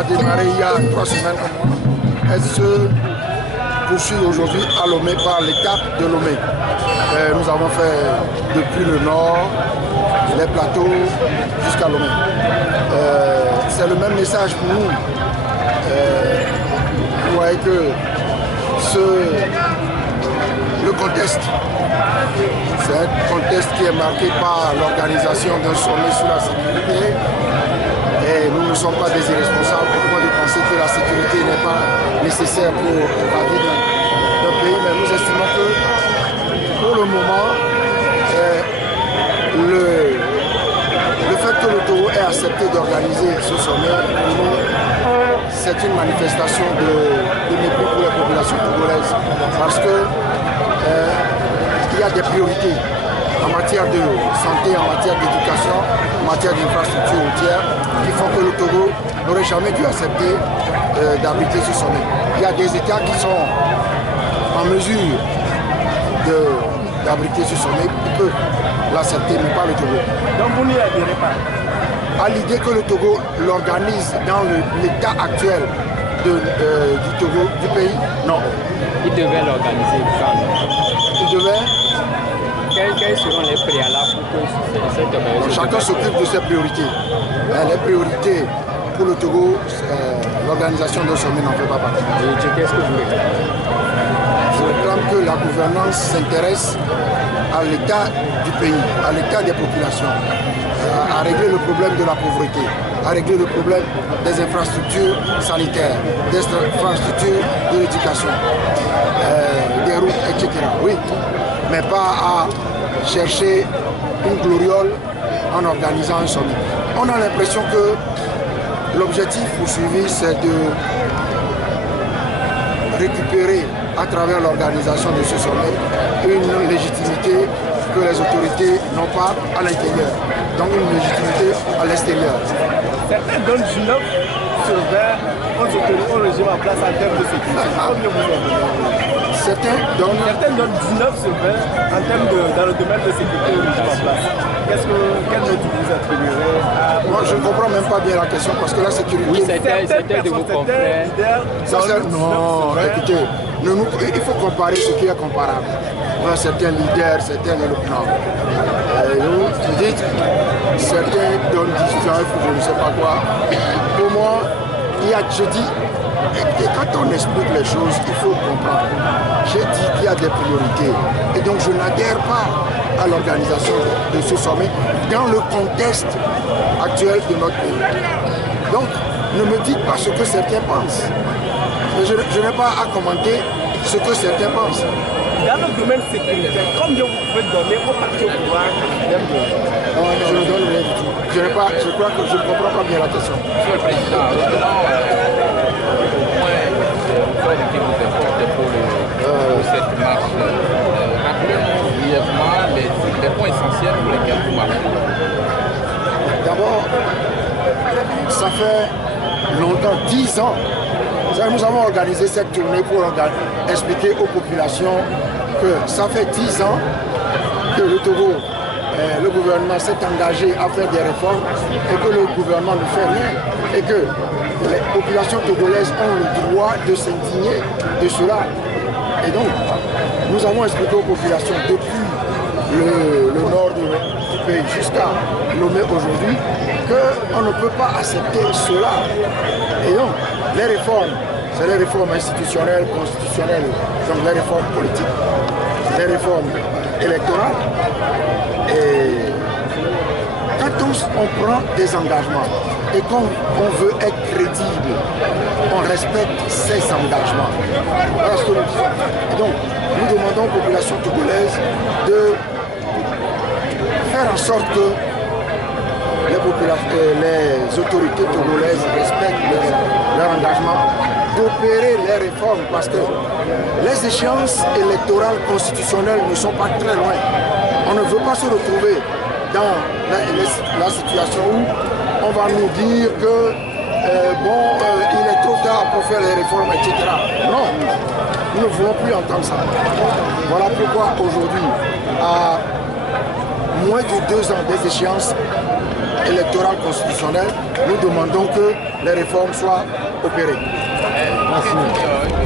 a démarré il y a 3 semaines, elle se poursuit aujourd'hui à Lomé par l'étape de Lomé. Nous avons fait depuis le nord, les plateaux, jusqu'à Lomé. C'est le même message pour nous. Vous voyez que le contexte, c'est un contexte qui est marqué par l'organisation d'un sommet sur la sécurité. Et nous ne sommes pas des irresponsables au point de penser que la sécurité n'est pas nécessaire pour la vie d'un pays, mais nous estimons que pour le moment, le fait que le Togo ait accepté d'organiser ce sommet, pour nous, c'est une manifestation de mépris pour les populations togolaises, parce que il y a des priorités en matière de santé, en matière d'éducation, en matière d'infrastructures routières, qui font que le Togo n'aurait jamais dû accepter d'abriter ce sommet. Il y a des États qui sont en mesure d'abriter ce sommet, qui peuvent l'accepter, mais pas le Togo. Donc vous n'y adhérez pas? À l'idée que le Togo l'organise dans l'état actuel du Togo, du pays, non. Il devait l'organiser quand? Il devait. Quels seront les préalables pour que cette organisation? Chacun s'occupe de ses priorités. Les priorités pour le Togo, l'organisation d'un sommet n'en fait pas partie. Et qu'est-ce que vous réclamez? Je réclame que la gouvernance s'intéresse à l'état du pays, à l'état des populations, à régler le problème de la pauvreté, à régler le problème des infrastructures sanitaires, des infrastructures de l'éducation, des routes, etc. Oui, mais pas à chercher une gloriole en organisant un sommet. On a l'impression que l'objectif poursuivi, c'est de récupérer à travers l'organisation de ce sommet une légitimité que les autorités n'ont pas à l'intérieur, donc une légitimité à l'extérieur. Certains donnent 19 sur 20 au régime en place en termes de sécurité. Combien vous en donnez? Certains donnent 19 sur 20 en termes dans le domaine de sécurité au régime en place. Quelle note vous attribuerez à... Moi, je ne comprends même pas bien la question parce que la sécurité... Oui, c'était de vos confrères. Non, écoutez, il faut comparer ce qui est comparable. Certains leaders, certains non. Vous dites, certains donnent 19 ou je ne sais pas quoi. Pour moi, je dis, et quand on explique les choses, il faut comprendre. J'ai dit qu'il y a des priorités. Et donc je n'adhère pas à l'organisation de ce sommet dans le contexte actuel de notre pays. Donc, ne me dites pas ce que certains pensent. Je n'ai pas à commenter ce que certains pensent. Dans le domaine sécuritaire, combien vous pouvez donner au parti au pouvoir? Non, je ne donne rien du tout. Je crois que je ne comprends pas bien la question. Monsieur le Président, que vous apportez pour cette marche, rappelez-nous brièvement les points essentiels pour lesquels vous marchez. D'abord, ça fait longtemps, 10 ans, nous avons organisé cette tournée pour expliquer aux populations que ça fait 10 ans que le Togo, le gouvernement s'est engagé à faire des réformes et que le gouvernement ne fait rien et que les populations togolaises ont le droit de s'indigner de cela. Et donc, nous avons expliqué aux populations depuis le nord du pays jusqu'à Lomé aujourd'hui qu'on ne peut pas accepter cela. Et donc, les réformes, c'est les réformes institutionnelles, constitutionnelles, donc les réformes politiques, les réformes électorales. Et quand on prend des engagements et qu'on veut être crédible, on respecte ces engagements. Voilà ce que nous disons. Et donc, nous demandons aux populations togolaises de faire en sorte que les autorités togolaises respectent leur engagement d'opérer les réformes parce que les échéances électorales constitutionnelles ne sont pas très loin. On ne veut pas se retrouver dans la situation où on va nous dire que il est trop tard pour faire les réformes, etc. Non, nous ne voulons plus entendre ça. Voilà pourquoi aujourd'hui, à moins de 2 ans des échéances, électorale constitutionnelle, nous demandons que les réformes soient opérées. Merci.